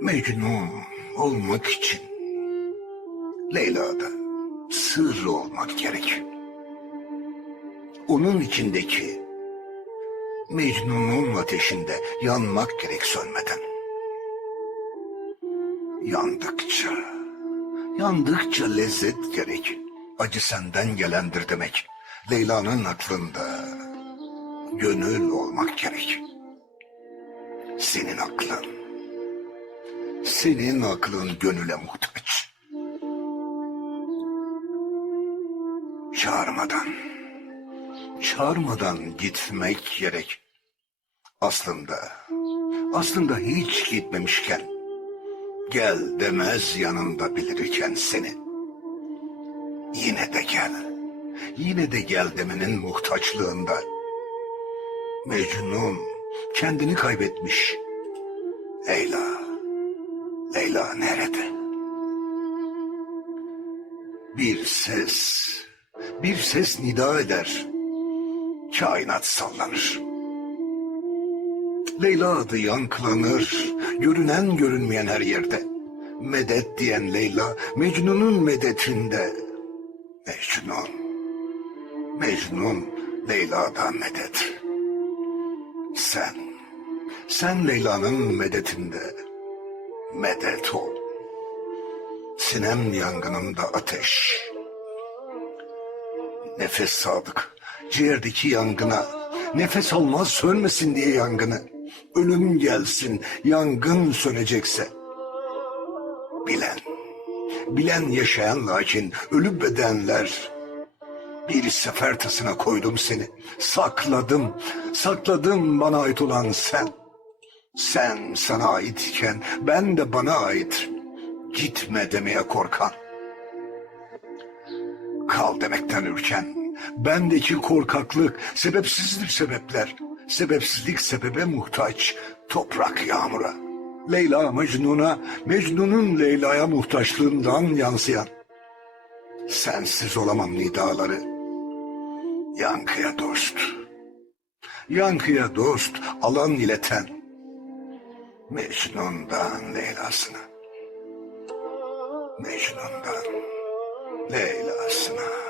Mecnun olmak için Leyla'da sır olmak gerek. Onun içindeki Mecnun'un ateşinde yanmak gerek sönmeden. Yandıkça, yandıkça lezzet gerek. Acı senden gelendir demek. Leyla'nın aklında gönül olmak gerek. Senin aklın, senin aklın gönüle muhtaç. Çağırmadan, çağırmadan gitmek gerek. Aslında, aslında hiç gitmemişken, gel demez yanında bilirken seni. Yine de gel, yine de gel demenin muhtaçlığında. Mecnun kendini kaybetmiş. Leyla, Leyla nerede? Bir ses, bir ses nida eder. Kainat sallanır. Leyla adı yankılanır, görünen görünmeyen her yerde. Medet diyen Leyla, Mecnun'un medetinde. Mecnun, Mecnun Leyla'dan medet. Sen, sen Leyla'nın medetinde medet ol. Sinem yangınında ateş. Nefes sadık, ciğerdeki yangına, nefes almaz sönmesin diye yangını. Ölüm gelsin, yangın sönecekse. Bilen, bilen yaşayan lakin ölü bedenler. Bir sefer tasına koydum seni, sakladım, sakladım bana ait olan sen. Sen sana aitken ben de bana ait. Gitme demeye korkan. Kal demekten ürken. Bendeki korkaklık sebepsizdir sebepler. Sebepsizlik sebebe muhtaç. Toprak yağmura. Leyla Mecnun'a, Mecnun'un Leyla'ya muhtaçlığından yansıyan. Sensiz olamam nidaları. Yankıya dost. Yankıya dost, alan ileten. Mecnun'dan Leyla'sına. Mecnun'dan Leyla'sına.